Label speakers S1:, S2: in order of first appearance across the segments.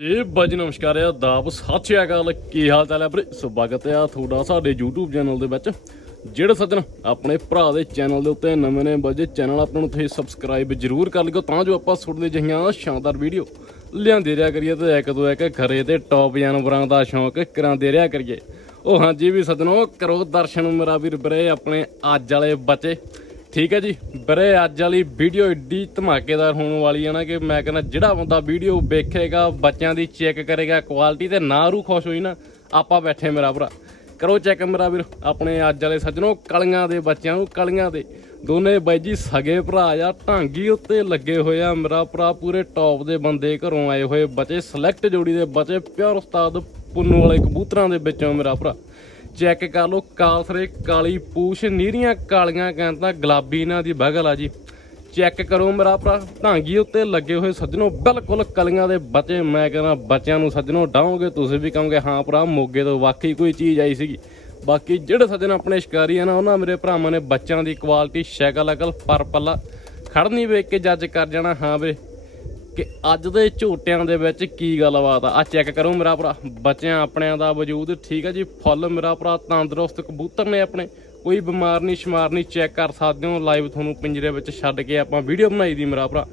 S1: ਇਹ ਬਾਜੀ ਨਮਸਕਾਰ ਆ ਦਾਬ ਸਤਿ ਸ਼੍ਰੀ ਅਕਾਲ। ਕੀ ਹਾਲ ਚਾਲ ਹੈ ਵੀਰੇ? ਸਵਾਗਤ ਆ ਤੁਹਾਡਾ ਸਾਡੇ YouTube ਚੈਨਲ ਦੇ ਵਿੱਚ। ਜਿਹੜੇ ਸੱਜਣ ਆਪਣੇ ਭਰਾ ਦੇ ਚੈਨਲ ਦੇ ਉੱਤੇ ਨਵੇਂ ਨੇ, ਬਾਜੀ ਚੈਨਲ ਆਪਾਂ ਨੂੰ ਤੁਸੀਂ ਸਬਸਕ੍ਰਾਈਬ ਜ਼ਰੂਰ ਕਰ ਲਿਓ, ਤਾਂ ਜੋ ਆਪਾਂ ਤੁਹਾਡੇ ਜਿਹੀਆਂ ਸ਼ਾਨਦਾਰ ਵੀਡੀਓ ਲਿਆਂਦੇ ਰਿਹਾ ਕਰੀਏ ਤੇ ਇੱਕ ਤੋਂ ਇੱਕ ਘਰੇ ਤੇ ਟੌਪ ਜਾਨਵਰਾਂ ਦਾ ਸ਼ੌਂਕ ਕਰਾਉਂਦੇ ਰਿਹਾ ਕਰੀਏ। ਉਹ ਹਾਂਜੀ ਵੀ ਸੱਜਣੋ, ਕਰੋ ਦਰਸ਼ਨ ਮੇਰਾ ਵੀਰ ਵੀਰੇ, ਆਪਣੇ ਅੱਜ ਵਾਲੇ ਬੱਚੇ। ਠੀਕ ਹੈ ਜੀ ਬਰੇ ਅੱਜ ਵਾਲੀ ਵੀਡੀਓ ਏਡੀ ਧਮਾਕੇਦਾਰ ਹੋਣ ਵਾਲੀ ਹੈ ਨਾ ਕਿ ਮੈਂ ਕਹਿੰਦਾ ਜਿਹੜਾ ਬੰਦਾ ਵੀਡੀਓ ਵੇਖੇਗਾ, ਬੱਚਿਆਂ ਦੀ ਚੈੱਕ ਕਰੇਗਾ ਕੁਆਲਿਟੀ ਤੇ ਨਾ ਰੂ ਖੁਸ਼ ਹੋਈ ਨਾ, ਆਪਾਂ ਬੈਠੇ ਮੇਰਾ ਭਰਾ। ਕਰੋ ਚੈੱਕ ਮੇਰਾ ਵੀਰ, ਆਪਣੇ ਅੱਜ ਵਾਲੇ ਸੱਜਣੋ, ਕਲੀਆਂ ਦੇ ਬੱਚਿਆਂ ਨੂੰ, ਕਲੀਆਂ ਦੇ। ਦੋਨੇ ਬਾਈ ਜੀ ਸਗੇ ਭਰਾ ਆ, ਢਾਂਗੀ ਉੱਤੇ ਲੱਗੇ ਹੋਏ ਆ ਮੇਰਾ ਭਰਾ, ਪੂਰੇ ਟੌਪ ਦੇ ਬੰਦੇ ਘਰੋਂ ਆਏ ਹੋਏ ਬੱਚੇ ਸਿਲੈਕਟ ਜੋੜੀ ਦੇ ਬੱਚੇ ਪਿਓਰ ਉਸਤਾਦ ਪੁੰਨੂ ਵਾਲੇ ਕਬੂਤਰਾਂ ਦੇ ਵਿੱਚੋਂ ਮੇਰਾ ਭਰਾ। ਚੈੱਕ ਕਰ ਲਓ ਕਾਲਸਰੇ ਕਾਲੀ ਪੂਛ ਨੀਰੀਆਂ ਕਾਲੀਆਂ ਕਹਿੰਦਾ ਗੁਲਾਬੀ ਇਹਨਾਂ ਦੀ ਬਗਲ ਆ ਜੀ। ਚੈੱਕ ਕਰੋ ਮੇਰਾ ਭਰਾ, ਢਾਂਗੀ ਉੱਤੇ ਲੱਗੇ ਹੋਏ ਸੱਜਣੋ, ਬਿਲਕੁਲ ਕਲੀਆਂ ਦੇ ਬੱਚੇ। ਮੈਂ ਕਹਿੰਦਾ, ਬੱਚਿਆਂ ਨੂੰ ਸੱਜਣੋ ਡਾਹੋਗੇ ਤੁਸੀਂ ਵੀ ਕਹੋਗੇ, ਹਾਂ ਭਰਾ, ਮੋਗੇ ਤੋਂ ਵਾਕਈ ਕੋਈ ਚੀਜ਼ ਆਈ ਸੀਗੀ। ਬਾਕੀ ਜਿਹੜੇ ਸੱਜਣ ਆਪਣੇ ਸ਼ਿਕਾਰੀ ਆ ਨਾ, ਉਹਨਾਂ ਮੇਰੇ ਭਰਾਵਾਂ ਨੇ ਬੱਚਿਆਂ ਦੀ ਕੁਆਲਿਟੀ ਸ਼ੈਕਲ, ਅਕਲ ਪਰ ਪੱਲਾ ਖੜਨੀ ਵੇਖ ਕੇ ਜੱਜ ਕਰ ਜਾਣਾ, ਹਾਂ ਵੇ ਕਿ ਅੱਜ ਦੇ ਝੋਟਿਆਂ ਦੇ ਵਿੱਚ ਕੀ ਗੱਲਬਾਤ ਆ? ਆ ਚੈੱਕ ਕਰੋ ਮੇਰਾ ਭਰਾ। ਬੱਚਿਆਂ ਆਪਣਿਆਂ ਦਾ ਵਜੂਦ ਠੀਕ ਹੈ ਜੀ? ਫੁੱਲ ਮੇਰਾ ਭਰਾ ਤੰਦਰੁਸਤ ਕਬੂਤਰ ਨੇ ਆਪਣੇ। ਕੋਈ ਬਿਮਾਰ ਨਹੀਂ, ਸ਼ਮਾਰ ਨਹੀਂ ਚੈੱਕ ਕਰ ਸਕਦੇ ਹੋ। ਲਾਈਵ ਤੁਹਾਨੂੰ ਪਿੰਜਰੇ ਵਿੱਚ ਛੱਡ ਕੇ ਆਪਾਂ ਵੀਡੀਓ ਬਣਾਈ ਦੀ ਮੇਰਾ ਭਰਾ।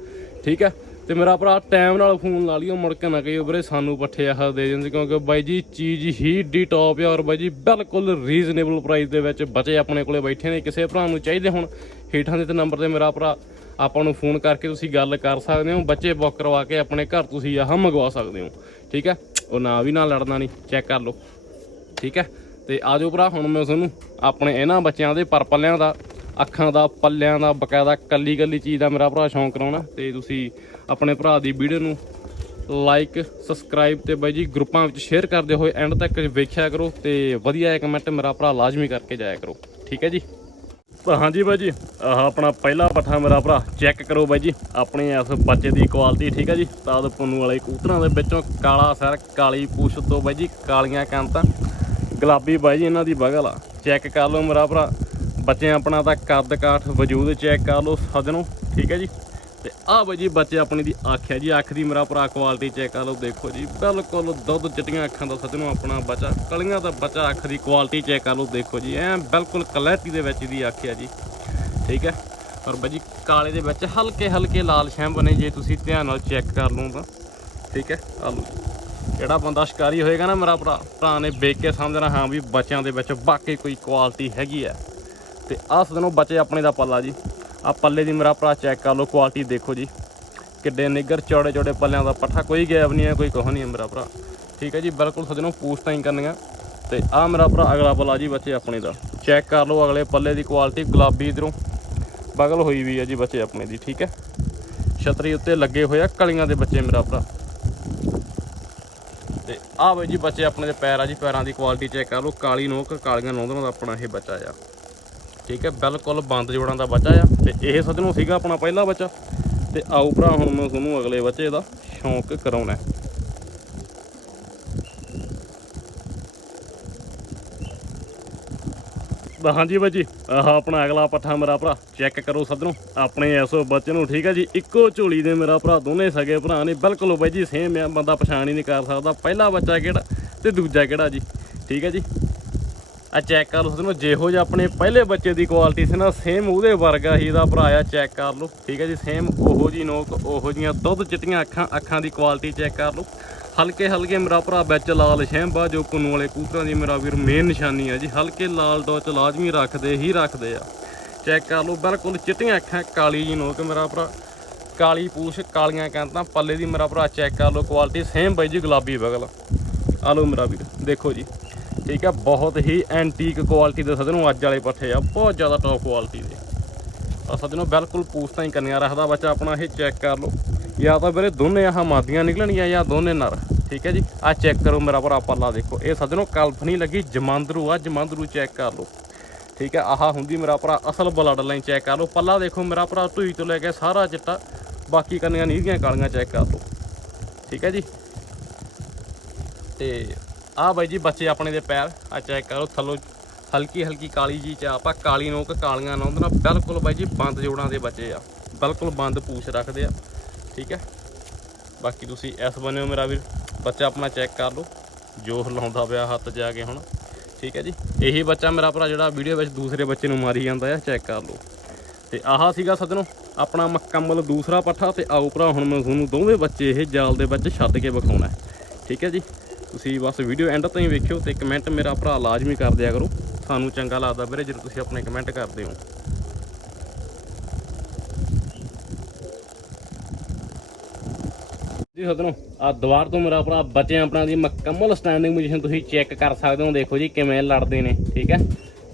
S1: ਠੀਕ ਹੈ ਤੇ ਮੇਰਾ ਭਰਾ ਟਾਈਮ ਨਾਲ ਫੋਨ ਲਾ ਲਿਓ, ਮੁੜ ਕੇ ਨਾ ਕਹੀਓ ਵੀਰੇ, ਸਾਨੂੰ ਪੱਠੇ ਆਹ ਦੇ ਦਿੰਦੇ ਕਿਉਂਕਿ ਬਾਈ ਜੀ, ਚੀਜ਼ ਹੀ ਡੀ ਟੌਪ ਆ ਔਰ ਬਾਈ ਜੀ, ਬਿਲਕੁਲ ਰੀਜ਼ਨੇਬਲ ਪ੍ਰਾਈਸ ਦੇ ਵਿੱਚ ਬਚੇ ਆਪਣੇ ਕੋਲੇ ਬੈਠੇ ਨੇ। ਕਿਸੇ ਭਰਾ ਨੂੰ ਚਾਹੀਦੇ ਹੁਣ। ਹੇਠਾਂ ਦੇ ਤੇ ਨੰਬਰ ਤੇ ਮੇਰਾ ਭਰਾ ਆਪਾਂ ਨੂੰ ਫੋਨ ਕਰਕੇ ਤੁਸੀਂ ਗੱਲ ਕਰ ਸਕਦੇ ਹੋ, ਬੱਚੇ ਬੁੱਕ ਕਰਵਾ ਕੇ ਆਪਣੇ ਘਰ ਤੁਸੀਂ ਆਹ ਮੰਗਵਾ ਸਕਦੇ ਹੋ, ਠੀਕ ਹੈ? ਉਹ ਨਾ ਵੀ ਨਾ ਲੜਨਾ ਨਹੀਂ, ਚੈੱਕ ਕਰ ਲਓ, ਠੀਕ ਹੈ? ਤੇ ਆਜੋ ਭਰਾ, ਹੁਣ ਮੈਂ ਤੁਹਾਨੂੰ ਆਪਣੇ ਇਹਨਾਂ ਬੱਚਿਆਂ ਦੇ ਪਰਪੱਲਿਆਂ ਦਾ, ਅੱਖਾਂ ਦਾ, ਪੱਲਿਆਂ ਦਾ, ਬਕਾਇਦਾ ਕੱਲੀ ਕੱਲੀ ਚੀਜ਼ ਦਾ ਮੇਰਾ ਭਰਾ ਸ਼ੌਂਕ ਕਰਾਉਣਾ, ਤੇ ਤੁਸੀਂ ਆਪਣੇ ਭਰਾ ਦੀ ਵੀਡੀਓ ਨੂੰ ਲਾਈਕ ਸਬਸਕ੍ਰਾਈਬ ਤੇ ਬਾਈ ਜੀ ਗਰੁੱਪਾਂ ਵਿੱਚ ਸ਼ੇਅਰ ਕਰਦੇ ਹੋਏ ਐਂਡ ਤੱਕ ਵੇਖਿਆ ਕਰੋ ਤੇ ਵਧੀਆ ਇੱਕ ਕਮੈਂਟ ਮੇਰਾ ਭਰਾ ਲਾਜ਼ਮੀ ਕਰਕੇ ਜਾਇਆ ਕਰੋ, ਠੀਕ ਹੈ ਜੀ? ਤਾਂ ਹਾਂਜੀ ਬਾਈ ਜੀ, ਆਹ ਆਪਣਾ ਪਹਿਲਾ ਪੱਠਾ ਮੇਰਾ ਭਰਾ ਚੈੱਕ ਕਰੋ ਬਾਈ ਜੀ, ਆਪਣੇ ਇਸ ਬੱਚੇ ਦੀ ਕੁਆਲਿਟੀ ਠੀਕ ਹੈ ਜੀ ਤਾਦ ਪੁੰਨੂ ਵਾਲੇ ਕੂਤਰਾਂ ਦੇ ਵਿੱਚੋਂ ਕਾਲਾ ਸਰ, ਕਾਲੀ ਪੂਛ ਤੋਂ ਬਾਈ ਜੀ, ਕਾਲੀਆਂ ਕੰਤਾਂ ਗੁਲਾਬੀ ਬਾਈ ਜੀ, ਇਹਨਾਂ ਦੀ ਬਗਲ ਆ। ਚੈੱਕ ਕਰ ਲਓ ਮੇਰਾ ਭਰਾ, ਬੱਚੇ ਆਪਣਾ ਤਾਂ ਕੱਦ ਕਾਠ ਵਜੂਦ ਚੈੱਕ ਕਰ ਲਓ ਸਜਣੋ, ਠੀਕ ਹੈ ਜੀ। ਤੇ ਆਹ ਬਾਈ ਜੀ ਬੱਚੇ ਆਪਣੀ ਦੀ ਅੱਖ ਹੈ ਜੀ, ਅੱਖ ਦੀ ਮੇਰਾ ਭਰਾ ਕੁਆਲਿਟੀ ਚੈੱਕ ਕਰ ਲਓ, ਦੇਖੋ ਜੀ, ਬਿਲਕੁਲ ਦੁੱਧ ਚਿੱਟੀਆਂ ਅੱਖਾਂ ਦਾ ਸਜਣੋ ਆਪਣਾ ਬੱਚਾ, ਕਲੀਆਂ ਦਾ ਬੱਚਾ ਅੱਖ ਦੀ ਕੁਆਲਿਟੀ ਚੈੱਕ ਕਰ ਲਓ, ਦੇਖੋ ਜੀ, ਐ ਬਿਲਕੁਲ ਕਲੈਰਟੀ ਦੇ ਵਿੱਚ ਦੀ ਅੱਖ ਹੈ ਜੀ, ਠੀਕ ਹੈ? ਔਰ ਬਾਈ ਜੀ ਕਾਲੇ ਦੇ ਵਿੱਚ ਹਲਕੇ ਹਲਕੇ ਲਾਲ ਸ਼ੈਮ ਨੇ, ਜੇ ਤੁਸੀਂ ਧਿਆਨ ਨਾਲ ਚੈੱਕ ਕਰ ਲਓ ਤਾਂ, ਠੀਕ ਹੈ? ਆ ਲਓ ਜਿਹੜਾ ਬੰਦਾ ਸ਼ਿਕਾਰੀ ਹੋਏਗਾ ਨਾ ਮੇਰਾ ਭਰਾ ਭਰਾ ਨੇ ਵੇਖ ਕੇ ਸਮਝਣਾ, ਹਾਂ ਵੀ ਬੱਚਿਆਂ ਦੇ ਵਿੱਚ ਵਾਕਈ ਕੋਈ ਕੁਆਲਿਟੀ ਹੈਗੀ ਹੈ। ਤੇ ਆਹ ਸਦਨੋਂ ਬੱਚੇ ਆਪਣੇ ਦਾ ਪੱਲਾ ਜੀ ਆ ਪੱਲੇ ਦੀ ਮੇਰਾ ਭਰਾ ਚੈੱਕ ਕਰ ਲਓ ਕੁਆਲਿਟੀ ਦੇਖੋ ਜੀ। ਕਿੱਡੇ ਨਿੱਗਰ ਚੌੜੇ ਚੌੜੇ ਪੱਲਿਆਂ ਦਾ ਪੱਠਾ, ਕੋਈ ਗੈਪ ਨਹੀਂ ਹੈ, ਕੋਈ ਕੁਛ ਨਹੀਂ ਹੈ ਮੇਰਾ ਭਰਾ। ਠੀਕ ਹੈ ਜੀ, ਬਿਲਕੁਲ ਸਜਣੋ ਪੂਛ ਹੀ ਕਰਨੀਆਂ। ਤੇ ਆ ਮੇਰਾ ਭਰਾ ਅਗਲਾ ਪੱਲਾ ਜੀ ਬੱਚੇ ਆਪਣੇ ਦਾ। ਚੈੱਕ ਕਰ ਲਓ ਅਗਲੇ ਪੱਲੇ ਦੀ ਕੁਆਲਿਟੀ ਗੁਲਾਬੀ ਇਧਰੋਂ। ਬਗਲ ਹੋਈ ਵੀ ਹੈ ਜੀ ਬੱਚੇ ਆਪਣੇ ਦੀ, ਠੀਕ ਹੈ। ਛਤਰੀ ਉੱਤੇ ਲੱਗੇ ਹੋਏ ਆ ਕਲੀਆਂ ਦੇ ਬੱਚੇ ਮੇਰਾ ਭਰਾ। ਤੇ ਆਹ ਬਈ ਜੀ ਬੱਚੇ ਆਪਣੇ ਦੇ ਪੈਰ ਆ ਜੀ, ਪੈਰਾਂ ਦੀ ਕੁਆਲਿਟੀ ਚੈੱਕ ਕਰ ਲਓ। ਕਾਲੀ ਨੋਕ, ਕਾਲੀਆਂ ਨੋਂਦਾਂ ਦਾ ਆਪਣਾ ਇਹ ਬੱਚਾ ਆ। ਠੀਕ ਹੈ, ਬਿਲਕੁਲ ਬੰਦ ਜੋੜਾਂ ਦਾ ਬੱਚਾ ਆ ਤੇ ਇਹ ਸੱਜਣੋਂ ਸੀਗਾ ਆਪਣਾ ਪਹਿਲਾ ਬੱਚਾ ਤੇ ਆਓ ਭਰਾ, ਹੁਣ ਮੈਂ ਤੁਹਾਨੂੰ ਅਗਲੇ ਬੱਚੇ ਦਾ ਸ਼ੌਂਕ ਕਰਾਉਣਾ ਹੈ। ਤਾਂ ਹਾਂਜੀ ਬਾਜੀ ਆਹ ਆਪਣਾ ਅਗਲਾ ਪੱਠਾ ਮੇਰਾ ਭਰਾ ਚੈੱਕ ਕਰੋ ਸੱਜਣੋਂ, ਆਪਣੇ ਐਸੋ ਬੱਚੇ ਨੂੰ, ਠੀਕ ਹੈ ਜੀ, ਇੱਕੋ ਝੋਲੀ ਦੇ ਮੇਰਾ ਭਰਾ, ਦੋਨੇ ਸਗੇ ਭਰਾ ਨੇ, ਬਿਲਕੁਲ ਬਾਈ ਜੀ ਸੇਮ ਆ, ਬੰਦਾ ਪਛਾਣ ਹੀ ਨਹੀਂ ਕਰ ਸਕਦਾ, ਪਹਿਲਾ ਬੱਚਾ ਕਿਹੜਾ ਤੇ ਦੂਜਾ ਕਿਹੜਾ ਜੀ, ਠੀਕ ਹੈ ਜੀ ਆ ਚੈੱਕ ਕਰ ਲਓ ਸੱਜਣੋਂ ਜਿਹੋ ਜਿਹਾ ਆਪਣੇ ਪਹਿਲੇ ਬੱਚੇ ਦੀ ਕੁਆਲਿਟੀ ਸੀ ਨਾ ਸੇਮ ਉਹਦੇ ਵਰਗਾ ਹੀ ਇਹਦਾ ਭਰਾ ਆ, ਚੈੱਕ ਕਰ ਲਓ। ਠੀਕ ਹੈ ਜੀ ਸੇਮ ਉਹੋ ਜੀ ਨੋਕ, ਉਹੋ ਜੀਆਂ ਦੁੱਧ ਚਿੱਟੀਆਂ ਅੱਖਾਂ ਅੱਖਾਂ ਦੀ ਕੁਆਲਿਟੀ ਚੈੱਕ ਕਰ ਲਓ। ਹਲਕੇ ਹਲਕੇ ਮੇਰਾ ਭਰਾ ਵਿੱਚ ਲਾਲ ਸ਼ੈਂਬਾ ਜੋ ਪੁੰਨੂ ਵਾਲੇ ਕੂਤਰਾਂ ਦੀ ਮੇਰਾ ਵੀਰ ਮੇਨ ਨਿਸ਼ਾਨੀ ਆ ਜੀ। ਹਲਕੇ ਲਾਲ ਡੋਚ ਲਾਜ਼ਮੀ ਰੱਖਦੇ ਹੀ ਰੱਖਦੇ ਆ। ਚੈੱਕ ਕਰ ਲਓ, ਬਿਲਕੁਲ ਚਿੱਟੀਆਂ ਅੱਖਾਂ, ਕਾਲੀ ਜੀ ਨੋਕ ਮੇਰਾ ਭਰਾ। ਕਾਲੀ ਪੂਛ, ਕਾਲੀਆਂ ਕੰਤਾਂ, ਪੱਲੇ ਦੀ ਮੇਰਾ ਭਰਾ ਚੈੱਕ ਕਰ ਲਓ ਕੁਆਲਿਟੀ ਸੇਮ ਬਾਈ ਜੀ, ਗੁਲਾਬੀ ਬਗਲ। ਆ ਲਓ ਮੇਰਾ ਵੀਰ, ਦੇਖੋ ਜੀ। ਠੀਕ ਆ, ਬਹੁਤ ਹੀ ਐਂਟੀਕ ਕੁਆਲਿਟੀ ਦੇ ਸਦਨੋਂ ਅੱਜ ਵਾਲੇ ਪੱਠੇ ਆ, ਬਹੁਤ ਜ਼ਿਆਦਾ ਟੌਪ ਕੁਆਲਿਟੀ ਦੇ। ਆ ਸਦਨੋਂ ਬਿਲਕੁਲ ਪੂਛ ਤਾਂ ਹੀ ਕੰਨੀਆਂ ਰੱਖਦਾ ਬੱਚਾ ਆਪਣਾ ਇਹ ਚੈੱਕ ਕਰ ਲਓ। ਜਾਂ ਤਾਂ ਵੀਰੇ ਦੋਨੇ ਆਹ ਮਾਦੀਆਂ ਨਿਕਲਣਗੀਆਂ ਜਾਂ ਦੋਨੇ ਨਰ, ਠੀਕ ਹੈ ਜੀ? ਆ ਚੈੱਕ ਕਰੋ ਮੇਰਾ ਭਰਾ, ਪੱਲਾ ਦੇਖੋ। ਇਹ ਸਦਨੋਂ ਕਲਫ ਨਹੀਂ ਲੱਗੀ, ਜਮਾਂਦਰੂ ਆ, ਜਮਾਂਦਰੂ ਚੈੱਕ ਕਰ ਲਓ। ਠੀਕ ਹੈ, ਆਹ ਹੁੰਦੀ ਮੇਰਾ ਭਰਾ, ਅਸਲ ਬਲੱਡ ਲਾਈਨ ਚੈੱਕ ਕਰ ਲਓ। ਪੱਲਾ ਦੇਖੋ ਮੇਰਾ ਭਰਾ ਢੂਈ ਤੋਂ ਲੈ ਕੇ ਸਾਰਾ ਚਿੱਟਾ, ਬਾਕੀ ਕੰਨੀਆਂ ਨੀਰੀਆਂ ਕਾਲੀਆਂ ਚੈੱਕ ਕਰ ਲਓ। ਠੀਕ ਹੈ ਜੀ? ਤੇ ਆਹ ਬਾਈ ਜੀ ਬੱਚੇ ਆਪਣੇ ਦੇ ਪੈਰ ਆ ਚੈੱਕ ਕਰੋ, ਥੱਲੋਂ ਹਲਕੀ ਹਲਕੀ ਕਾਲੀ ਜੀ ਚਾਪ ਆ ਕਾਲੀ ਨੋਕ, ਕਾਲੀਆਂ ਨੋਂਦ ਨਾਲ ਬਿਲਕੁਲ ਬਾਈ ਜੀ ਬੰਦ ਜੋੜਾਂ ਦੇ ਬੱਚੇ ਆ। ਬਿਲਕੁਲ ਬੰਦ ਪੂਛ ਰੱਖਦੇ ਆ, ਠੀਕ ਹੈ? ਬਾਕੀ ਤੁਸੀਂ ਇਸ ਬੰਨਿਓ ਮੇਰਾ ਵੀਰ, ਬੱਚਾ ਆਪਣਾ ਚੈੱਕ ਕਰ ਲਓ, ਜੋਰ ਲਾਉਂਦਾ ਪਿਆ ਹੱਥ ਜਾ ਕੇ ਹੁਣ, ਠੀਕ ਹੈ ਜੀ? ਇਹੀ ਬੱਚਾ ਮੇਰਾ ਭਰਾ ਜਿਹੜਾ ਵੀਡੀਓ ਵਿੱਚ ਦੂਸਰੇ ਬੱਚੇ ਨੂੰ ਮਾਰੀ ਜਾਂਦਾ ਆ, ਚੈੱਕ ਕਰ ਲਓ। ਤੇ ਆਹ ਸੀਗਾ ਸੱਜਣੋ, ਆਪਣਾ ਮੁਕੰਮਲ ਦੂਸਰਾ ਪੱਠਾ, ਤੇ ਆਓ ਭਰਾ ਹੁਣ ਮੈਂ ਤੁਹਾਨੂੰ ਦੋਵੇਂ ਬੱਚੇ ਇਹ ਜਾਲ ਦੇ ਵਿੱਚ ਛੱਡ ਕੇ ਵਿਖਾਉਣਾ ਠੀਕ ਹੈ ਜੀ? ਤੁਸੀਂ ਬਸ ਵੀਡੀਓ ਐਂਡ ਤਾਈਂ ਵੇਖਿਓ ਤੇ ਕਮੈਂਟ ਮੇਰਾ ਭਰਾ ਲਾਜ਼ਮੀ ਕਰ ਦਿਆ ਕਰੋ। ਸਾਨੂੰ ਚੰਗਾ ਲੱਗਦਾ ਵੀਰੇ ਜਦੋਂ ਤੁਸੀਂ ਆਪਣੇ ਕਮੈਂਟ ਕਰਦੇ ਹੋ। ਜੀ ਸੱਜਣੋ ਆ ਦੁਆਰ ਤੋਂ ਮੇਰਾ ਭਰਾ ਬੱਚੇ ਆਪਣਾ ਦੀ ਮੁਕੰਮਲ ਸਟੈਂਡਿੰਗ ਪੋਜੀਸ਼ਨ ਤੁਸੀਂ ਚੈੱਕ ਕਰ ਸਕਦੇ ਹੋ। ਦੇਖੋ ਜੀ ਕਿਵੇਂ ਲੜਦੇ ਨੇ, ਠੀਕ ਹੈ?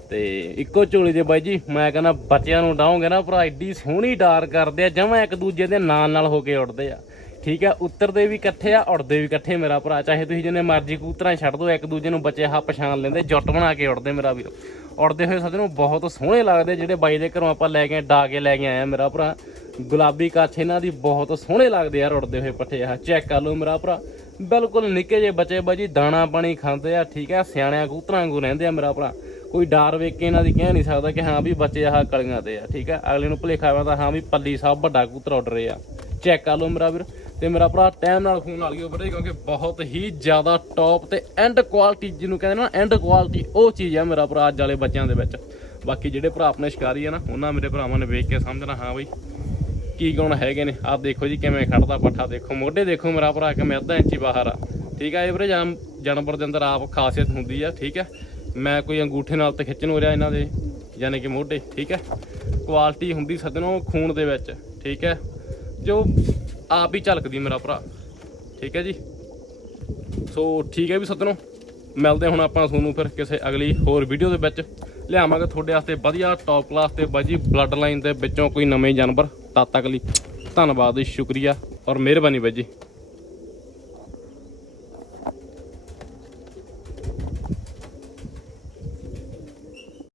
S1: ਤੇ ਇੱਕੋ ਝੋਲੀ ਦੇ ਬਾਈ ਜੀ, ਮੈਂ ਕਹਿੰਦਾ ਬੱਚਿਆਂ ਨੂੰ ਡਾਉਂਗੇ ਨਾ ਭਰਾ। ਐਡੀ ਸੋਹਣੀ ਡਾਰ ਕਰਦੇ ਆ, ਜਮਾਂ ਇੱਕ ਦੂਜੇ ਦੇ ਨਾਲ ਨਾਲ ਹੋ ਕੇ ਉੱਡਦੇ ਆ। ਠੀਕ ਹੈ ਉੱਤਰਦੇ ਵੀ ਇਕੱਠੇ ਆ, ਉੜਦੇ ਵੀ ਇਕੱਠੇ ਮੇਰਾ ਭਰਾ, ਚਾਹੇ ਤੁਸੀਂ ਜਿੰਨੇ ਮਰਜ਼ੀ ਕੂਤਰਾਂ ਛੱਡ ਦਿਓ, ਇੱਕ ਦੂਜੇ ਨੂੰ ਬੱਚੇ ਆਹ ਪਛਾਣ ਲੈਂਦੇ, ਜੁੱਟ ਬਣਾ ਕੇ ਉੜਦੇ ਮੇਰਾ ਵੀਰ। ਉੜਦੇ ਹੋਏ ਸੱਜਣੋ, ਬਹੁਤ ਸੋਹਣੇ ਲੱਗਦੇ ਜਿਹੜੇ ਬਾਈ ਦੇ ਘਰੋਂ ਆਪਾਂ ਲੈ ਕੇ, ਡਾ ਕੇ ਲੈ ਕੇ ਆਏ ਆ ਮੇਰਾ ਭਰਾ। ਗੁਲਾਬੀ ਕੱਛ ਇਹਨਾਂ ਦੀ ਬਹੁਤ ਸੋਹਣੇ ਲੱਗਦੇ ਯਾਰ ਉੜਦੇ ਹੋਏ ਪੱਠੇ ਆ, ਚੈੱਕ ਕਰ ਲਓ ਮੇਰਾ ਭਰਾ। ਬਿਲਕੁਲ ਨਿੱਕੇ ਜਿਹੇ ਬੱਚੇ ਬਾਜੀ, ਦਾਣਾ ਪਾਣੀ ਖਾਂਦੇ ਆ, ਠੀਕ ਆ ਸਿਆਣਿਆਂ ਕੂਤਰਾਂ ਵਾਂਗੂ ਰਹਿੰਦੇ ਆ ਮੇਰਾ ਭਰਾ। ਕੋਈ ਡਰ ਵੇਖ ਕੇ ਇਹਨਾਂ ਦੀ ਕਹਿ ਨਹੀਂ ਸਕਦਾ ਕਿ ਹਾਂ ਵੀ ਬੱਚੇ ਆਹ ਕਲੀਆਂ ਤੇ ਆ, ਠੀਕ ਆ ਅਗਲੇ ਨੂੰ ਭੁਲੇਖਾ ਆਉਂਦਾ ਹਾਂ ਵੀ ਪੱਲੀ ਸਾਹਿਬ ਵੱਡਾ ਕੂਤਰ ਉੱਡ ਰਹੇ ਆ। ਚੈੱਕ ਕਰ ਲਓ ਮੇਰਾ ਵੀਰ। ਤੇ ਮੇਰਾ ਭਰਾ ਟਾਈਮ ਨਾਲ ਖੂਨ ਲਾ ਲਿਓ ਵੀਰੇ, ਕਿਉਂਕਿ ਬਹੁਤ ਹੀ ਜ਼ਿਆਦਾ ਟੌਪ ਤੇ ਐਂਡ ਕੁਆਲਿਟੀ ਜਿਹਨੂੰ ਕਹਿੰਦੇ ਨਾ ਐਂਡ ਕੁਆਲਿਟੀ ਉਹ ਚੀਜ਼ ਆ ਮੇਰਾ ਭਰਾ ਅੱਜ ਵਾਲੇ ਬੱਚਿਆਂ ਦੇ ਵਿੱਚ। ਬਾਕੀ ਜਿਹੜੇ ਭਰਾ ਆਪਣੇ ਸ਼ਿਕਾਰੀ ਆ ਨਾ, ਉਹਨਾਂ ਮੇਰੇ ਭਰਾਵਾਂ ਨੇ ਵੇਖ ਕੇ ਸਮਝਣਾ, ਹਾਂ ਬਈ, ਕੀ ਗੁਣ ਹੈਗੇ ਨੇ। ਆਹ ਦੇਖੋ ਜੀ ਕਿਵੇਂ ਖੜਦਾ ਪੱਠਾ ਦੇਖੋ, ਮੋਢੇ ਦੇਖੋ ਮੇਰਾ ਭਰਾ, ਕਿਵੇਂ ਅੱਧਾ ਇੰਚੀ ਬਾਹਰ ਆ। ਠੀਕ ਆ ਇਹ ਵੀਰੇ ਜਾਨਵਰ ਦੇ ਅੰਦਰ ਆਪ ਖਾਸੀਅਤ ਹੁੰਦੀ ਆ, ਠੀਕ ਹੈ ਮੈਂ ਕੋਈ ਅੰਗੂਠੇ ਨਾਲ ਤੇ ਖਿੱਚਣ ਹੋ ਰਿਹਾ ਇਹਨਾਂ ਦੇ, ਯਾਨੀ ਕਿ ਮੋਢੇ, ਠੀਕ ਹੈ ਕੁਆਲਿਟੀ ਹੁੰਦੀ ਸਦਨੋਂ ਖੂਨ ਦੇ ਵਿੱਚ, ਠੀਕ ਹੈ ਜੋ ਆਪ ਹੀ ਝਲਕਦੀ ਮੇਰਾ ਭਰਾ। ਠੀਕ ਹੈ ਜੀ? ਸੋ ਠੀਕ ਹੈ ਵੀ ਸੱਜਣੋ ਮਿਲਦੇ ਹੁਣ ਆਪਾਂ ਤੁਹਾਨੂੰ ਫਿਰ ਕਿਸੇ ਅਗਲੀ ਹੋਰ ਵੀਡੀਓ ਦੇ ਵਿੱਚ। ਲਿਆਵਾਂਗੇ ਤੁਹਾਡੇ ਵਾਸਤੇ ਵਧੀਆ ਟੌਪ ਕਲਾਸ ਤੇ ਬਾਜੀ ਬਲੱਡ ਲਾਈਨ ਦੇ ਵਿੱਚੋਂ ਕੋਈ ਨਵੇਂ ਜਾਨਵਰ ਤਦ ਤੱਕ ਲਈ। ਧੰਨਵਾਦ ਜੀ, ਸ਼ੁਕਰੀਆ ਔਰ ਮਿਹਰਬਾਨੀ ਬਾਈ ਜੀ।